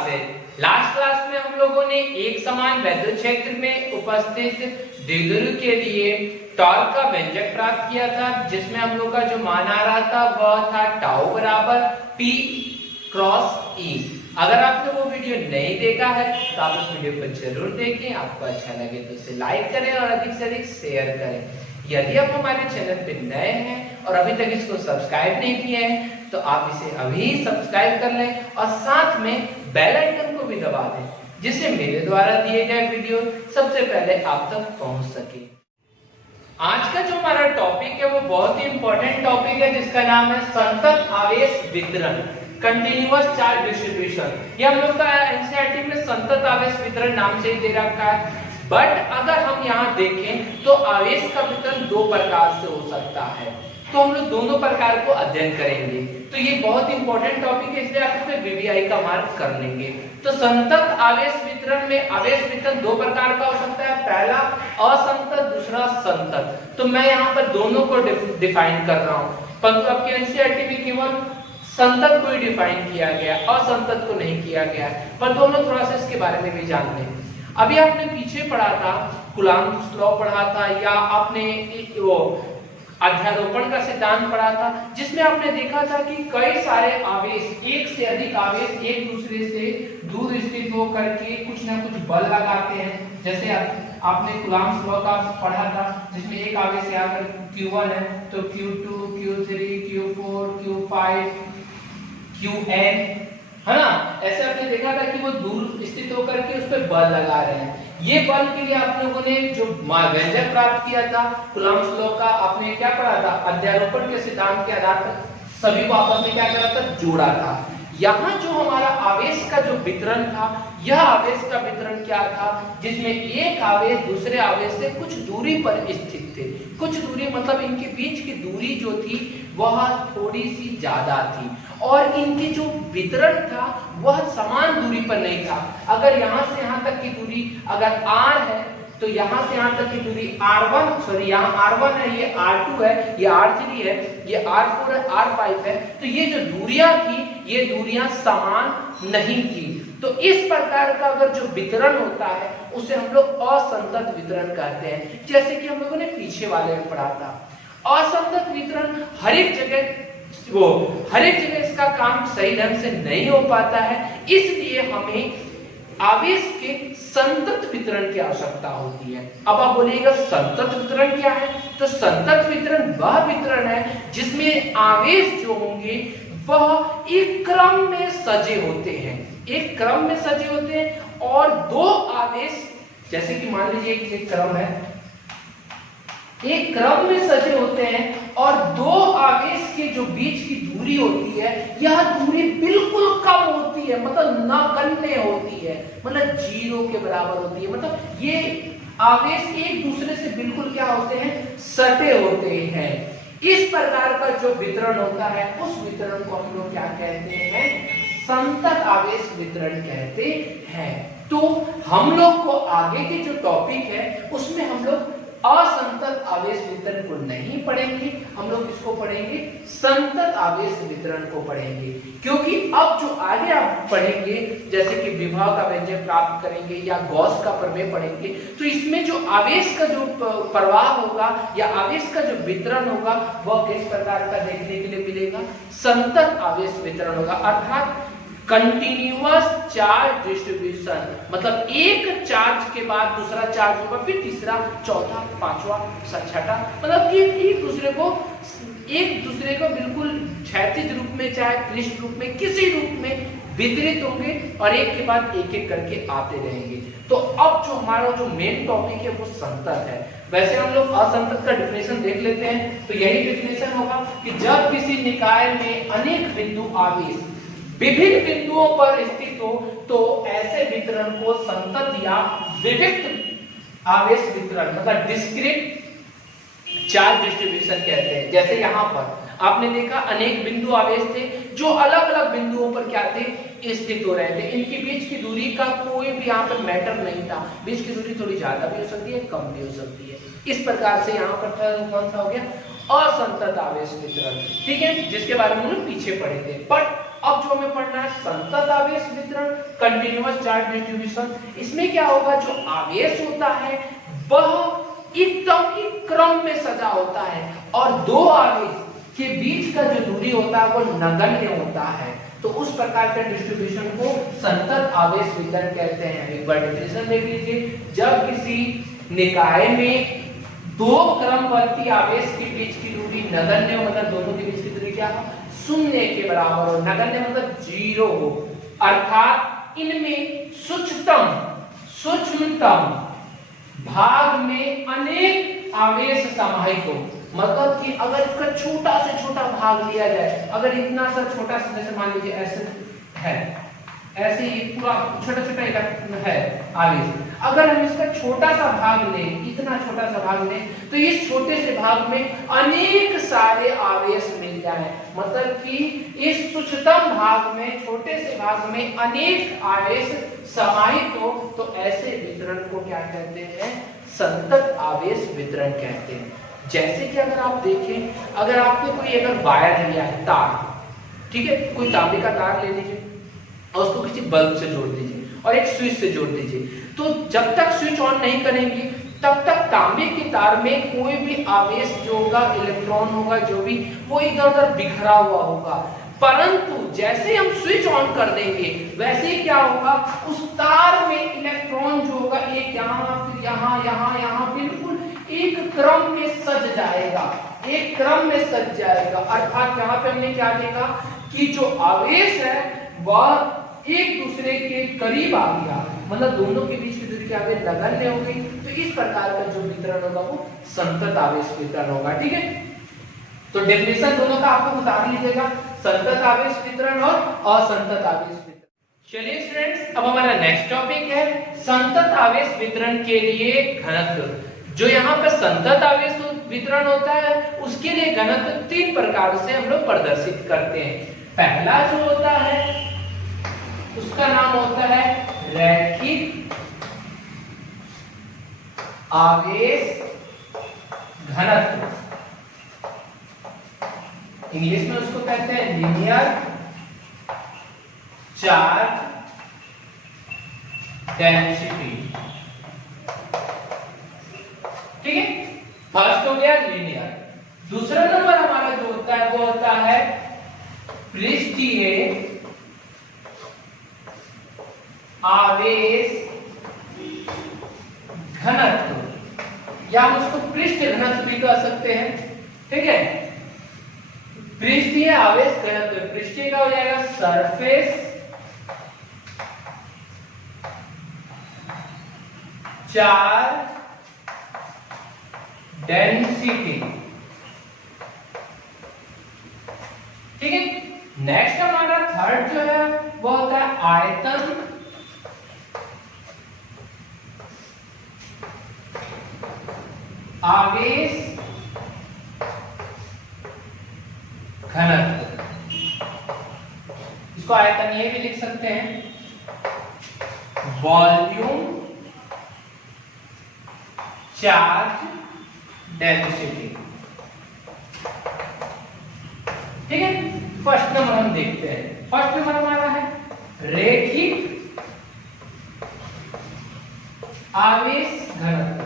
Classes. Last class में हम लोगों ने एक समान विद्युत क्षेत्र में उपस्थित द्विध्रुव के लिए टॉर्क का व्यंजक प्राप्त किया था, जिसमें हम लोग का जो मान आ रहा था वह था टाउ बराबर P क्रॉस E। अगर आपने वो वीडियो नहीं देखा है तो आप उस वीडियो को जरूर देखें। आपको अच्छा लगे तो इसे लाइक करें और अधिक से अधिक शेयर करें। यदि आप हमारे चैनल पे नए हैं और अभी तक इसको सब्सक्राइब नहीं किए हैं तो आप इसे अभी सब्सक्राइब कर लें और साथ में बेल आइकन को भी दबा दें, जिससे मेरे द्वारा दिए गए वीडियो सबसे पहले आप तक पहुंच सके। आज का जो हमारा टॉपिक है वो बहुत ही इंपॉर्टेंट टॉपिक है, जिसका नाम है संतत आवेश वितरण, कंटिन्यूअस चार्ज डिस्ट्रीब्यूशन। ये हम लोग का एनसीईआरटी में संतत आवेश वितरण नाम से ही दे रखा है। बट अगर हम यहाँ देखें तो आवेश का वितरण दो प्रकार से हो सकता है, तो हम लोग दोनों प्रकार को अध्ययन करेंगे। तो ये बहुत इंपॉर्टेंट टॉपिक है, इसलिए आप इसमें वीवीआई का मार्क कर लेंगे। तो संतत आवेश वितरण में आवेश वितरण दो प्रकार का हो सकता है, पहला असंतत, दूसरा संतत। तो मैं यहाँ पर दोनों को डिफाइन कर रहा हूँ, परंतु आपके एनसीईआरटी में केवल संतत को ही डिफाइन किया गया, असंतत को नहीं किया गया है। पर दोनों थोड़ा सा इसके बारे में भी जान लें। अभी आपने पीछे पढ़ा था, कूलॉम्स लॉ पढ़ा था, या आपने वो अध्यारोपण का सिद्धांत पढ़ा था, जिसमें आपने देखा था कि कई सारे आवेश, एक से अधिक आवेश एक दूसरे से दूर स्थित होकर के कुछ ना कुछ बल लगाते हैं। जैसे आपने कूलॉम्स लॉ का पढ़ा था, जिसमें एक आवेश यहाँ पर Q1 है तो Q2, Q3, Q4, Q5, Qn, है ना। ऐसे आपने देखा था कि वो दूर स्थित होकर के उस पर बल लगा रहे हैं। ये बल के लिए आप लोगों ने जो व्यंजक प्राप्त किया था कूलॉम्स लॉ का, आपने क्या पढ़ा था, अध्यारोपण के सिद्धांत के आधार पर सभी को आपस में क्या करा था, जोड़ा था। यहाँ जो हमारा आवेश का जो वितरण था, यह आवेश का वितरण क्या था, जिसमें एक आवेश दूसरे आवेश से कुछ दूरी पर स्थित थे। कुछ दूरी मतलब इनके बीच की दूरी जो थी वह थोड़ी सी ज्यादा थी, और इनकी जो वितरण था वह समान दूरी पर नहीं था। अगर यहाँ से यहाँ तक की दूरी अगर r है तो यहाँ से यहाँ तक की दूरी r1, सॉरी यहाँ r1 है, ये r2 है, ये r3 है, ये r4 है, r5 है। तो ये जो दूरियां थी ये दूरियां समान नहीं थी। तो इस प्रकार का अगर जो वितरण होता है उसे हम लोग असंतत वितरण कहते हैं, जैसे कि हम लोगों ने पीछे वाले में पढ़ा था। असंतत वितरण हर एक जगह इसका काम सही ढंग से नहीं हो पाता है, इसलिए हमें आवेश के संतत वितरण की आवश्यकता होती है। अब आप बोलिएगा संतत वितरण क्या है, तो संतत वितरण वह वितरण है जिसमें आवेश जो होंगे वह एक क्रम में सजे होते हैं, एक क्रम में सजे होते हैं, और दो आवेश, जैसे कि मान लीजिए एक क्रम है, एक क्रम में सजे होते हैं, और दो आवेश के जो बीच की दूरी होती है यह दूरी बिल्कुल कम होती है, मतलब नगण्य होती है, मतलब 0 के बराबर होती है। मतलब ये आवेश एक दूसरे से बिल्कुल क्या होते हैं, सटे होते हैं। इस प्रकार का जो वितरण होता है उस वितरण को हम लोग क्या कहते हैं, संतत आवेश वितरण कहते हैं। तो हम लोग को आगे के जो टॉपिक है उसमें हम लोग असंतत आवेश वितरण को नहीं पढ़ेंगे, हम लोग इसको पढ़ेंगे, संतत आवेश वितरण को पढ़ेंगे। क्योंकि अब जो आगे आप पढ़ेंगे, जैसे कि विभव का व्यंजक प्राप्त करेंगे या गॉस का प्रमेय पढ़ेंगे, तो इसमें जो आवेश का जो प्रवाह होगा या आवेश का जो वितरण होगा वह किस प्रकार का देखने के लिए मिलेगा, संतत आवेश वितरण होगा, अर्थात कंटिन्यूअस चार्ज डिस्ट्रीब्यूशन। मतलब एक चार्ज के बाद दूसरा चार्ज होगा, फिर तीसरा, चौथा, पांचवा, छठा, मतलब कि एक दूसरे को बिल्कुल क्षैतिज रूप में चाहे पृष्ठ रूप में किसी रूप में वितरित होंगे और एक के बाद एक एक करके आते रहेंगे। तो अब जो हमारा जो मेन टॉपिक है वो संतत है। वैसे हम लोग असंतत का डिफिनेशन देख लेते हैं, तो यही डिफिनेशन होगा कि जब किसी निकाय में अनेक बिंदु आवेश विभिन्न बिंदुओं पर स्थित हो तो ऐसे वितरण को संतत या विविक्त आवेश वितरण मतलब डिस्क्रीट चार्ज डिस्ट्रीब्यूशन कहते हैं। जैसे यहाँ पर आपने देखा अनेक बिंदु आवेश थे जो अलग अलग बिंदुओं पर क्या थे, स्थित हो रहे थे। इनके बीच की दूरी का कोई भी यहाँ पर मैटर नहीं था, बीच की दूरी थोड़ी ज्यादा भी हो सकती है, कम भी हो सकती है। इस प्रकार से यहाँ पर कौन सा हो गया, असंतत आवेश वितरण, ठीक है, जिसके बारे में हम लोग पीछे पढ़े थे। बट अब जो हमें पढ़ना है संतत आवेश वितरण, कंटिन्यूअस चार्ज डिस्ट्रीब्यूशन। इसमें क्या होगा, जो आवेश होता है वह एकदम एक क्रम में सजा होता है और दो आवेश के बीच का जो दूरी होता है वो नगण्य होता है। तो उस प्रकार के डिस्ट्रीब्यूशन को संतत आवेश वितरण कहते हैं। एक बार डेफिनेशन देख लीजिए, जब किसी निकाय में दो क्रमवर्ती आवेश के बीच की दूरी नगण्य हो, मतलब दोनों के बीच की दूरी क्या हो, शून्य के बराबर हो, नगण्य मतलब जीरो हो, अर्थात इनमें सूक्ष्मतम भाग में अनेक आवेश समाहित हो। मतलब कि अगर इसका छोटा से छोटा भाग लिया जाए, अगर इतना सा छोटा सा, जैसे मान लीजिए ऐसे है, ऐसे ही पूरा छोटा छोटा है आवेश, अगर हम इसका छोटा सा भाग लें, इतना छोटा सा भाग लें, तो इस छोटे से भाग में अनेक सारे आवेश मिल जाए, मतलब कि इस सूक्ष्मतम भाग में, छोटे से भाग में अनेक आवेश समाहित हो, तो ऐसे वितरण को क्या कहते हैं, संतत आवेश वितरण कहते हैं। जैसे कि अगर आप देखें, अगर आपने कोई अगर वायर लिया है, तार, ठीक है, कोई तांबे का तार ले लीजिए और उसको किसी बल्ब से जोड़ दीजिए और एक स्विच से जोड़ दीजिए, तो जब तक स्विच ऑन नहीं करेंगे तब तक तांबे के तार में कोई भी आवेश जो होगा, इलेक्ट्रॉन होगा, जो भी, वो इधर उधर बिखरा हुआ होगा। परंतु जैसे हम स्विच ऑन कर देंगे वैसे ही क्या होगा, उस तार में इलेक्ट्रॉन जो होगा एक यहाँ, फिर यहाँ, यहाँ, यहाँ, बिल्कुल एक क्रम में सज जाएगा, एक क्रम में सज जाएगा। अर्थात यहाँ पे हमने क्या देखा कि जो आवेश है वह एक दूसरे के करीब आ गया, मतलब दोनों के बीच की दूरी क्या गई, नगण्य हो गई। तो इस प्रकार का जो वितरण होगा वो संतत आवेश वितरण होगा, ठीक है। तो डेफिनेशन दोनों का आपको बता लीजिएगा, संतत आवेश वितरण और असंतत आवेश वितरण। चलिए स्टूडेंट्स, अब हमारा नेक्स्ट टॉपिक है संतत आवेश वितरण के लिए घनत्व। जो यहाँ पे संतत आवेश वितरण होता है उसके लिए घनत्व तीन प्रकार से हम लोग प्रदर्शित करते हैं। पहला जो होता है उसका नाम होता है रैखिक आवेश घनत्व, इंग्लिश में उसको कहते हैं लीनियर चार्ज डेंसिटी, ठीक है। फर्स्ट हो गया लीनियर। दूसरा नंबर हमारा जो होता है वो होता है पृष्ठीय आवेश घनत्व, या हम उसको पृष्ठ घनत्व भी कह सकते हैं, ठीक है। पृष्ठीय आवेश घनत्व, पृष्ठीय का हो जाएगा सरफेस चार्ज डेंसिटी, ठीक है। नेक्स्ट हमारा थर्ड जो है वो होता है आयतन आवेश घनत्व, इसको आयतन ये भी लिख सकते हैं, वॉल्यूम चार्ज डेंसिटी, ठीक है। फर्स्ट नंबर हम देखते हैं। फर्स्ट नंबर हमारा है रैखिक आवेश घनत्व,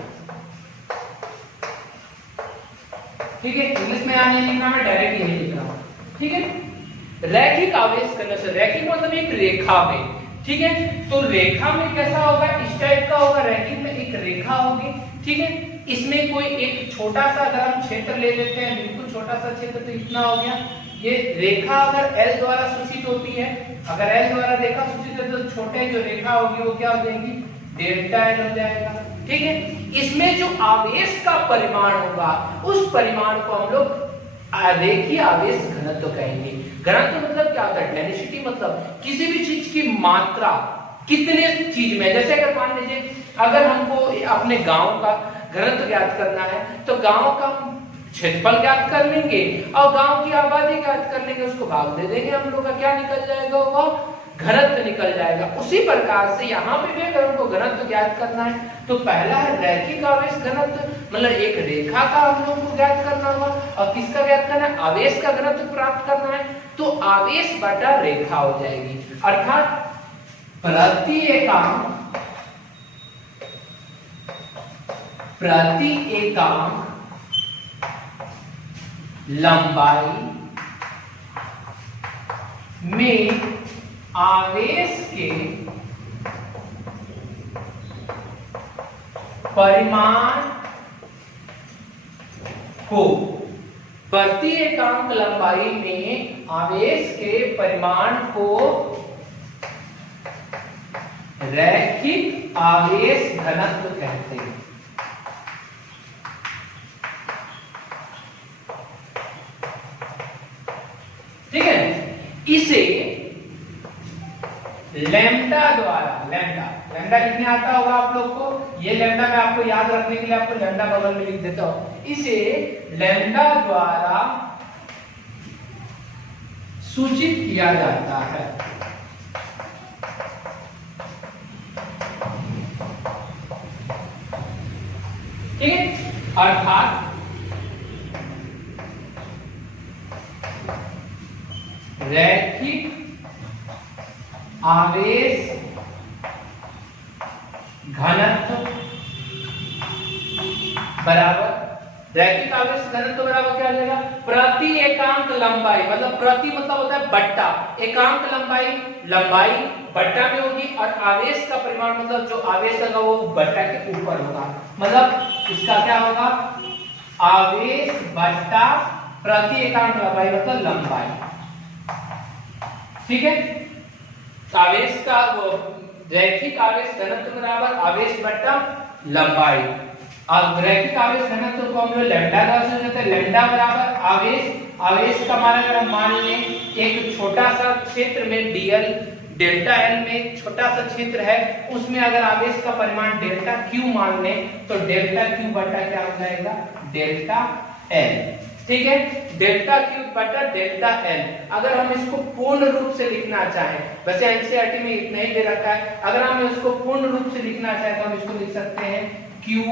ठीक है। इंग्लिश में आने लिखना, मैं डायरेक्ट यही लिख रहा हूं, ठीक है। रैखिक आवेश घनत्व, रैखिक मतलब एक रेखा में, ठीक है। तो रेखा में कैसा होगा, इस टाइप का होगा, रैखिक में एक रेखा होगी, ठीक है। इसमें कोई एक छोटा सा अगर हम क्षेत्र ले लेते हैं, बिल्कुल छोटा सा क्षेत्र, तो इतना हो गया। ये रेखा अगर L द्वारा सूचित होती है, अगर L द्वारा रेखा सूचित है तो छोटे जो रेखा होगी वो क्या हो जाएगी, डेल्टा L हो जाएगा, ठीक है। इसमें जो आवेश का परिमाण होगा उस परिमाण को हम लोग रेखीय आवेश घनत्व कहेंगे। घनत्व मतलब क्या होता है, डेंसिटी मतलब किसी भी चीज की मात्रा, कितने चीज में, जैसे अगर मान लीजिए अगर हमको अपने गांव का घनत्व ज्ञात करना है तो गांव का क्षेत्रफल ज्ञात कर लेंगे और गांव की आबादी ज्ञात कर लेंगे, उसको भाग दे देंगे, हम लोग का क्या निकल जाएगा, वो घनत्व निकल जाएगा। उसी प्रकार से यहाँ पे भी अगर हमको घनत्व ज्ञात करना है तो पहला है रैखिक आवेश घनत्व, मतलब एक रेखा का हम लोग को ज्ञात करना होगा और किसका ज्ञात करना है, आवेश का घनत्व प्राप्त करना है, तो आवेश बटा रेखा हो जाएगी। अर्थात प्रति एकांक लंबाई में आवेश के परिमाण को, प्रति एकांक लंबाई में आवेश के परिमाण को रैखिक आवेश घनत्व कहते हैं। ठीक है, इसे लैम्डा द्वारा, लैम्डा लिखने आता होगा आप लोग को, ये लैम्डा मैं आपको याद रखने के लिए आपको लैम्डा बगल में लिख देता हूं। इसे लैम्डा द्वारा सूचित किया जाता है। ठीक है, अर्थात रैखिक आवेश घनत्व बराबर, रैखिक आवेश घनत्व बराबर क्या हो जाएगा, प्रति एकांक लंबाई, मतलब प्रति मतलब होता है बट्टा, एकांक लंबाई, लंबाई बट्टा में होगी और आवेश का परिमाण मतलब जो आवेश होगा वो बट्टा के ऊपर होगा, मतलब इसका क्या होगा, आवेश बट्टा प्रति एकांक लंबाई मतलब लंबाई। ठीक है, आवेश का रैखिक आवेश घनत्व बराबर आवेश बट्टा लंबाई। अब रैखिक आवेश घनत्व को हम लोग लैम्डा का समझते हैं, लैम्डा बराबर आवेश का मान अगर हम मान लें एक छोटा सा क्षेत्र में dl डेल्टा एल में छोटा सा क्षेत्र है, उसमें अगर आवेश का परिमाण डेल्टा क्यू मान लें तो डेल्टा क्यू बटा क्या हो जाएगा, डेल्टा एल। ठीक है, डेल्टा क्यू बटा डेल्टा एल। अगर हम इसको पूर्ण रूप से लिखना चाहें, वैसे एनसीईआरटी में इतना ही दे रखा है, अगर हम इसको पूर्ण रूप से लिखना चाहें तो हम इसको लिख सकते हैं क्यू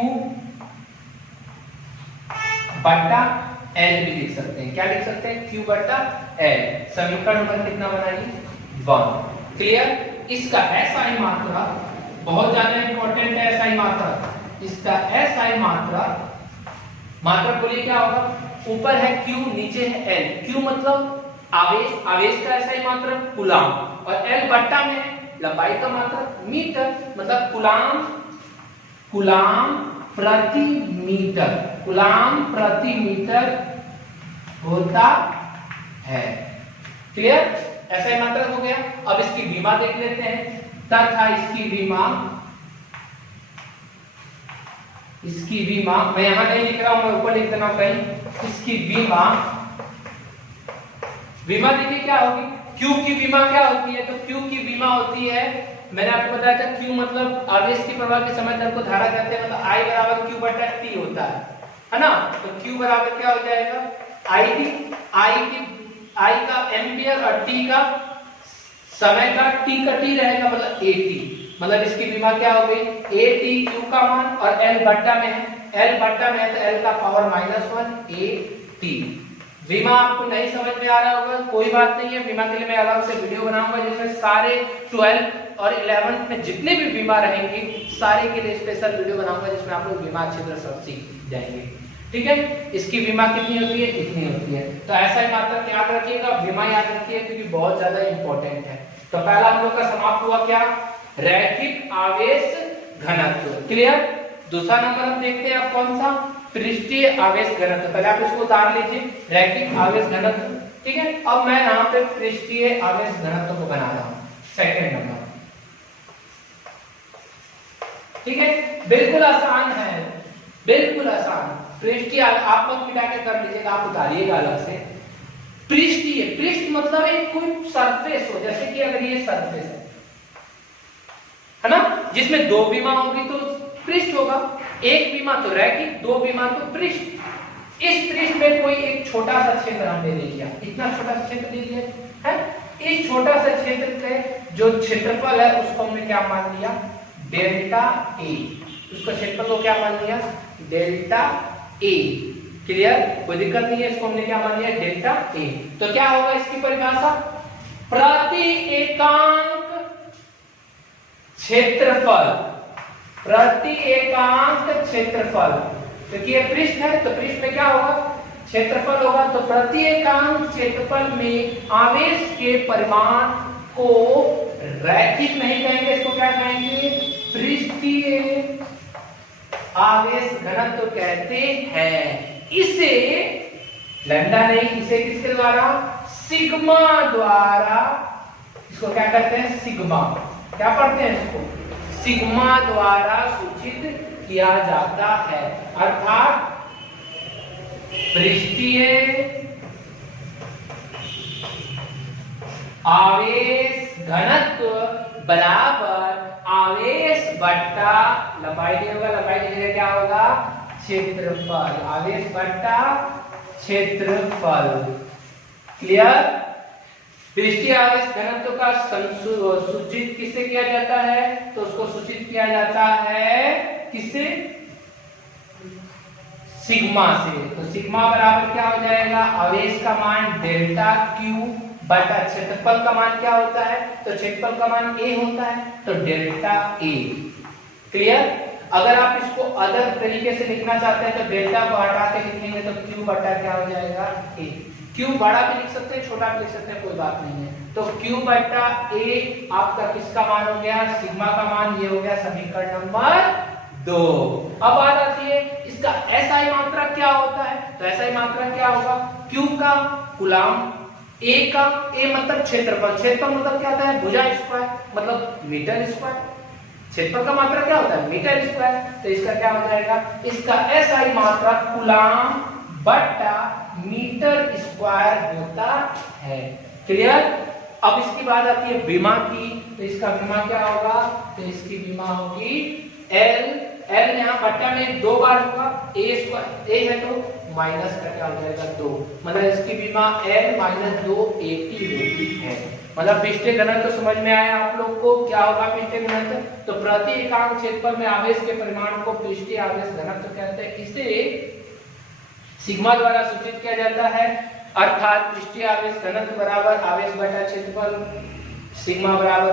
बटा एल भी लिख सकते हैं। क्या लिख सकते हैं, क्यू बटा एल। समीकरण नंबर कितना बनाइए, 1। क्लियर, इसका एसआई मात्रा बहुत ज्यादा इंपॉर्टेंट है, एसआई मात्रा, इसका एसआई मात्रा बोलिए क्या होगा, ऊपर है Q नीचे है L। Q मतलब आवेश का एसआई मात्रा कूलाम और L बट्टा में है लंबाई का मात्रा मीटर, मतलब कूलाम प्रति मीटर होता है। क्लियर, एसआई मात्रा हो गया। अब इसकी विमा देख लेते हैं, तथा इसकी विमा मैं यहां नहीं लिख रहा हूं, मैं ऊपर लिख देना कहीं। इसकी विमा देखिए क्या होगी, Q की विमा क्या होती है, तो Q की विमा होती है, मैंने आपको बताया था Q मतलब आवेश की प्रवाह के समय दर को धारा कहते हैं, मतलब I बराबर Q बटा T होता है ना। तो Q बराबर क्या हो जाएगा, I का एम्पियर और T का समय का T का T रहेगा मतलब AT, मतलब इसकी विमा क्या हो गई, AT Q का मान और L बट्टा में है, L बट्टा में है तो L का पावर -1 AT। विमा आपको नहीं समझ में आ रहा होगा, कोई बात नहीं है, विमा के लिए मैं अलग से वीडियो बनाऊंगा जिसमें सारे 12 और 11 में जितने भी विमा रहेंगे सारे के लिए स्पेशल वीडियो बनाऊंगा जिसमें आप लोग विमा अच्छी तरह से सीख जाएंगे। ठीक है, इसकी विमा कितनी होती है, इतनी होती है। तो ऐसा ही मात्रा याद रखिएगा, विमा याद रखिए क्योंकि बहुत ज्यादा इंपॉर्टेंट है। तो पहला हम लोग का समाप्त हुआ क्या, रैखिक आवेश घनत्व। क्लियर, दूसरा नंबर हम देखते हैं आप कौन सा, पृष्ठीय आवेश घनत्व। पहले आप इसको उतार लीजिए, रैखिक आवेश घनत्व। ठीक है, अब मैं यहाँ पे पृष्ठीय आवेश घनत्व को बना रहा हूँ, सेकंड नंबर। ठीक है, बिल्कुल आसान है, बिल्कुल आसान। पृष्ठीय आप लोग मिटा के कर लीजिएगा, आप उतारिएगा अलग से। पृष्ठीय, पृष्ठ मतलब एक कोई सरफेस हो, जैसे कि अगर ये सरफेस है ना, जिसमें दो विमा होगी तो पृष्ठ होगा, एक विमा तो रैखिक, दो विमा तो पृष्ठ। इस पृष्ठ में कोई एक छोटा सा क्षेत्र हमने ले लिया, इतना छोटा सा क्षेत्र ले लिया है। इस छोटा सा क्षेत्र के जो क्षेत्रफल है उसको हमने क्या मान लिया, डेल्टा ए। उसका क्षेत्रफल को क्या मान लिया, डेल्टा ए। क्लियर, कोई दिक्कत नहीं है, इसको हमने क्या मान लिया, डेल्टा ए। तो क्या होगा इसकी परिभाषा, प्रति एकांक क्षेत्रफल, प्रति एकांक क्षेत्रफल, क्योंकि ये पृष्ठ है तो पृष्ठ में क्या होगा, क्षेत्रफल होगा। तो प्रति एकांक क्षेत्रफल में आवेश के परिमाण को रैखिक नहीं कहेंगे, इसको क्या कहेंगे, पृष्ठीय आवेश घनत्व कहते हैं। इसे लैम्डा नहीं, इसे किसके द्वारा, सिग्मा द्वारा, इसको क्या कहते हैं, सिग्मा, क्या पढ़ते हैं इसको, सिग्मा द्वारा सूचित किया जाता है। अर्थात पृष्ठीय आवेश घनत्व बराबर आवेश बट्टा लंबाई नहीं होगा, लंबाई की जगह क्या होगा, क्षेत्रफल, आवेश बट्टा क्षेत्रफल। क्लियर, पृष्ठीय आवेश घनत्व का सूचित किससे किया जाता है, तो उसको सूचित किया जाता है किससे, सिग्मा से। तो सिग्मा बराबर क्या हो जाएगा, आवेश का मान डेल्टा क्यू बटा क्षेत्रफल का मान क्या होता है, तो क्षेत्रफल का मान ए होता है, तो डेल्टा ए। क्लियर, अगर आप इसको अदर तरीके से लिखना चाहते हैं तो डेल्टा को हटा के लिखेंगे तो क्यू बटा क्या हो जाएगा, ए। क्यू बड़ा भी लिख सकते हैं, छोटा भी लिख सकते हैं, कोई बात नहीं है। तो क्यू बटा ए आपका किसका मान हो गया, सिग्मा का मान, ये हो गया समीकरण नंबर 2। अब बात आती है इसका एसआई मात्रा क्या होता है, तो एसआई मात्रा क्या होगा, क्यू का कूलम, ए का, ए मतलब क्षेत्रफल, क्षेत्रफल मतलब क्या होता है, भुजा स्क्वायर मतलब मीटर स्क्वायर, क्षेत्रफल का मात्रा क्या होता है, मीटर स्क्वायर। तो इसका क्या हो जाएगा, इसका एसआई मात्रा कूलम बटा मीटर स्क्वायर होता है। क्लियर, अब इसकी बात आती है विमा की, तो इसका विमा क्या होगा, तो इसकी विमा होगी एल, एल यहाँ बट्टा में 2 बार होगा, ए स्क्वायर, ए है तो माइनस का क्या हो जाएगा 2, मतलब इसकी विमा एल माइनस 2 80 होती है। मतलब पृष्ठीय घनत्व तो समझ में आया आप लोग को, क्या होगा पृष्ठीय घनत्व, तो प्रति एकांक क्षेत्रफल में आवेश के परिमाण को पृष्ठीय आवेश घनत्व कहते हैं। इसे सिग्मा द्वारा सूचित किया जाता है, अर्थात पृष्ठीय आवेश घनत्व बराबर आवेश बटा क्षेत्रफल, सिग्मा बराबर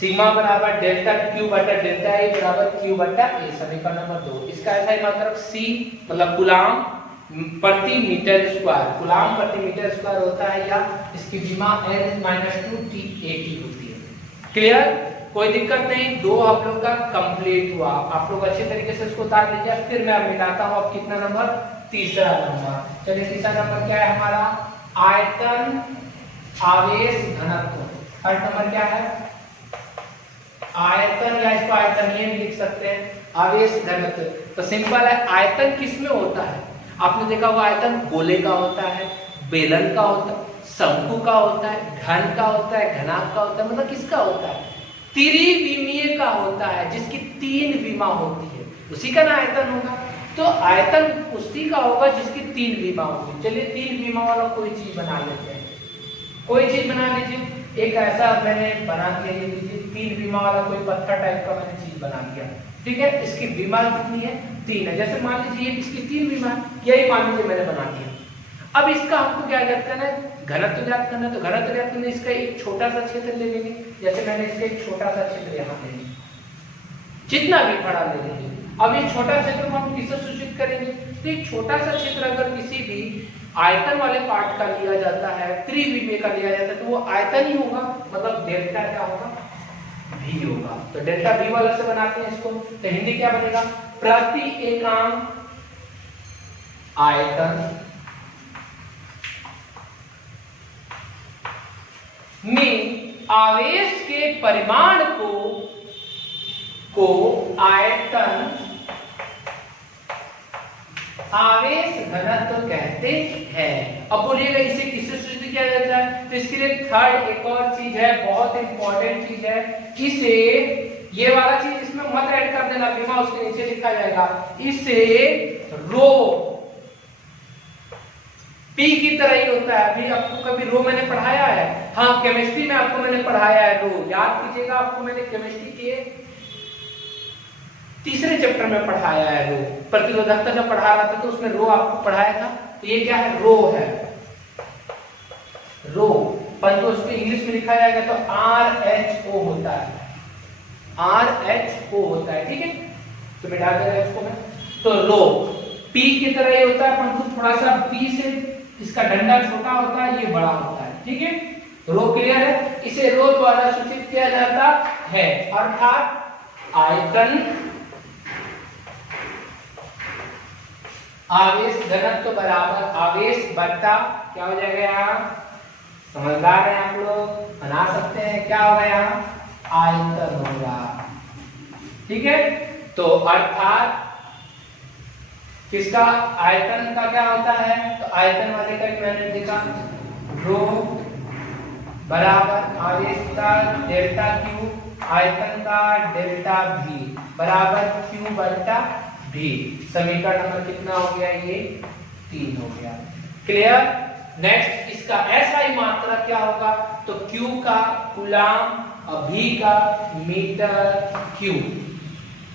सिग्मा बराबर डेल्टा क्यू बटा डेल्टा ए बराबर क्यू बटा ए, समीकरण नंबर 2। इसका ऐसा ही मतलब सी मतलब कूलम प्रति मीटर स्क्वायर, कूलम प्रति मीटर स्क्वायर होता है, या इसकी विमा n - 2 t AT होती है। क्लियर, कोई दिक्कत नहीं, 2 आप लोग का कंप्लीट हुआ। आप लोग अच्छे तरीके से इसको उतार लीजिए। फिर मैं मिलाता हूं अब कितना नंबर, तीसरा नंबर। चलिए तीसरा नंबर क्या है हमारा, आयतन आवेश घनत्व। थर्ड नंबर क्या है, आयतन, या इसको आयतनीय भी लिख सकते हैं, आवेश घनत्व। तो सिंपल है, आयतन किसमें होता है, आपने देखा होगा आयतन गोले का होता है, बेलन का होता है, शंकु का होता है, घन का होता है, घनाभ का होता है, मतलब किसका होता है, त्रिविमीय का होता है, जिसकी 3 विमा होती है, उसी का ना आयतन होगा। तो आयतन उसी का होगा जिसकी 3 विमा होगी। चलिए 3 विमा वाला कोई चीज बना लेते हैं, कोई चीज बना लीजिए। एक ऐसा मैंने बना दिया, ये लीजिए 3 विमा वाला कोई पत्थर टाइप का मैंने चीज बना दिया, ठीक है। इसकी विमा कितनी है, 3 है। जैसे मान लीजिए इसकी 3 विमा, यही मान लीजिए मैंने बना दिया। अब इसका हमको क्या करते हैं, घनत्व ज्ञात करना है। तो घनत्व ज्ञात करने इसका एक छोटा सा क्षेत्र ले लेंगे, जैसे मैंने इसका एक छोटा सा क्षेत्र यहाँ ले लिया, जितना भी बड़ा ले लेंगे। अब ये छोटा क्षेत्र को हम किससे सूचित करेंगे, तो एक छोटा सा क्षेत्र अगर किसी भी आयतन वाले पार्ट का लिया जाता है, त्रिविमीय का लिया जाता है, तो वो आयतन ही होगा, मतलब डेल्टा क्या होगा, भी होगा। तो डेल्टा भी वाला से बनाते हैं इसको, तो हिंदी क्या बनेगा, प्रति एकांक आयतन में आवेश के परिमाण को आयतन आवेश घनत्व कहते हैं। अब बोलिएगा इसे किससे सूचित किया जाता है, तो इसके लिए थर्ड एक और चीज है, बहुत इंपॉर्टेंट चीज है। इसे, ये वाला चीज इसमें मत ऐड कर देना, विमा उसके नीचे लिखा जाएगा। इसे रो पी की तरह ही होता है। अभी आपको कभी रो मैंने पढ़ाया है, हाँ केमिस्ट्री में आपको मैंने पढ़ाया है रो, याद कीजिएगा, आपको मैंने केमिस्ट्री के, रो पी की तरह ही होता है। अभी आपको कभी रो मैंने पढ़ाया है, हाँ केमिस्ट्री में आपको मैंने पढ़ाया है रो, याद कीजिएगा, आपको मैंने केमिस्ट्री के, रो पी की तरह ही होता है। अभी आपको कभी रो मैंने पढ़ाया है, हाँ केमिस्ट्री में आपको मैंने पढ़ाया है रो, याद कीजिएगा, आपको मैंने केमिस्ट्री के तीसरे चैप्टर में पढ़ाया है रो, प्रतिरोधकता जब पढ़ा रहा था तो उसमें रो आपको पढ़ाया था। तो ये क्या है, रो है, रो, परंतु उसको इंग्लिश में लिखा जाएगा तो RHO होता है, RHO होता है, ठीक है। तो मैं डाल देगा इसको मैं, तो रो P की तरह ही होता है, परंतु थोड़ा सा P से इसका डंडा छोटा होता है, ये बड़ा होता है, ठीक है। रो क्लियर है, इसे रो द्वारा सूचित किया जाता है, अर्थात आयतन आवेश घनत्व बराबर आवेश बट्टा क्या हो जाएगा, यहाँ समझदार है आप लोग, बना सकते हैं, क्या होगा यहाँ आयतन होगा, ठीक है। तो अर्थात किसका आयतन का क्या होता है, तो आयतन वाले का मैंने देखा रो बराबर आवेश का डेल्टा क्यू, आयतन का डेल्टा V बराबर Q बट्टा V। समीकरण नंबर कितना हो गया, ये 3 हो गया, क्लियर। नेक्स्ट इसका SI मात्रा क्या होगा, तो Q का कूलाम और V का मीटर क्यूब,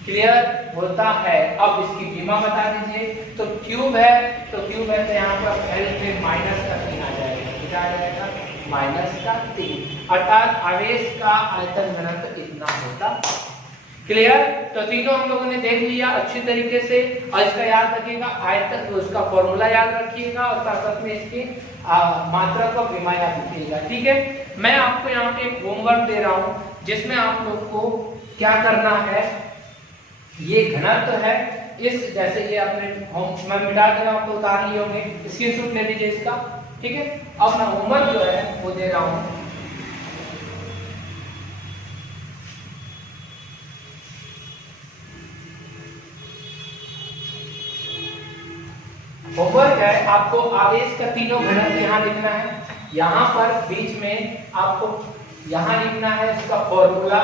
क्लियर होता है। अब इसकी बीमा बता दीजिए, तो क्यूब है तो यहाँ पर L पे माइनस का 3 आ जाएगा, क्या आ जाएगा माइनस का 3, अर्थात आवेश का आयतन घनत्व इतना होता, क्लियर। तो तीनों हम लोगों ने देख लिया अच्छी तरीके से, और इसका याद रखिएगा आयतन, उसका फॉर्मूला याद रखिएगा और साथ साथ में इसकी मात्रा का विमा याद रखिएगा, ठीक है। मैं आपको यहाँ पे एक होमवर्क दे रहा हूँ जिसमें आप लोग को क्या करना है, ये घनत्व है, इस जैसे ये आपने मैं मिटा दे रहा हूँ, आप लोग उतार लिए होंगे, स्क्रीनशॉट ले लीजिए इसका, ठीक है। अब मैं होमवर्क जो है वो दे रहा हूँ, होमवर्क है आपको आवेश का तीनों घनत्व यहाँ लिखना है, यहाँ पर बीच में आपको यहाँ लिखना है इसका फॉर्मूला,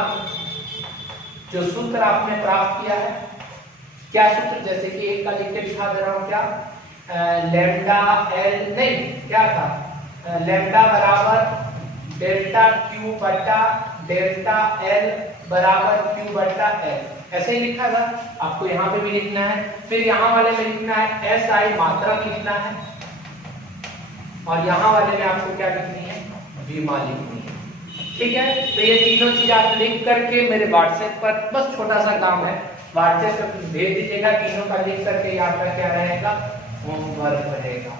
जो सूत्र आपने प्राप्त किया है, क्या सूत्र, जैसे कि एक का लिख के दिखा दे रहा हूँ, क्या लैम्डा एल नहीं क्या था, लैम्डा बराबर डेल्टा क्यू बटा डेल्टा एल बराबर क्यू बटा एल, ऐसे ही लिखा था। आपको यहाँ पे भी लिखना है, फिर यहाँ वाले में लिखना है SI मात्रा लिखना है, और यहाँ वाले में आपको क्या लिखनी है, बीमा लिखनी है, ठीक है। तो ये तीनों चीज आप लिख करके मेरे व्हाट्सएप पर, बस छोटा सा काम है, व्हाट्सएप पर भेज दीजिएगा, तीनों का लिख करके आपका क्या रहेगा, होमवर्क रहेगा,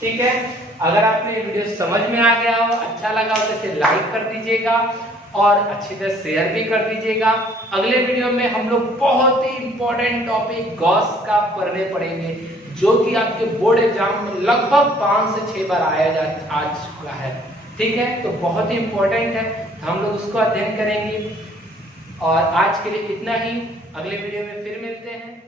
ठीक है। अगर आपको ये वीडियो समझ में आ गया हो, अच्छा लगा हो तो इसे लाइक कर दीजिएगा और अच्छी तरह शेयर भी कर दीजिएगा। अगले वीडियो में हम लोग बहुत ही इंपॉर्टेंट टॉपिक गॉस का पढ़ने पड़ेंगे, जो कि आपके बोर्ड एग्जाम में लगभग 5 से 6 बार आ चुका है, ठीक है। तो बहुत ही इंपॉर्टेंट है, हम लोग उसको अध्ययन करेंगे। और आज के लिए इतना ही, अगले वीडियो में फिर मिलते हैं।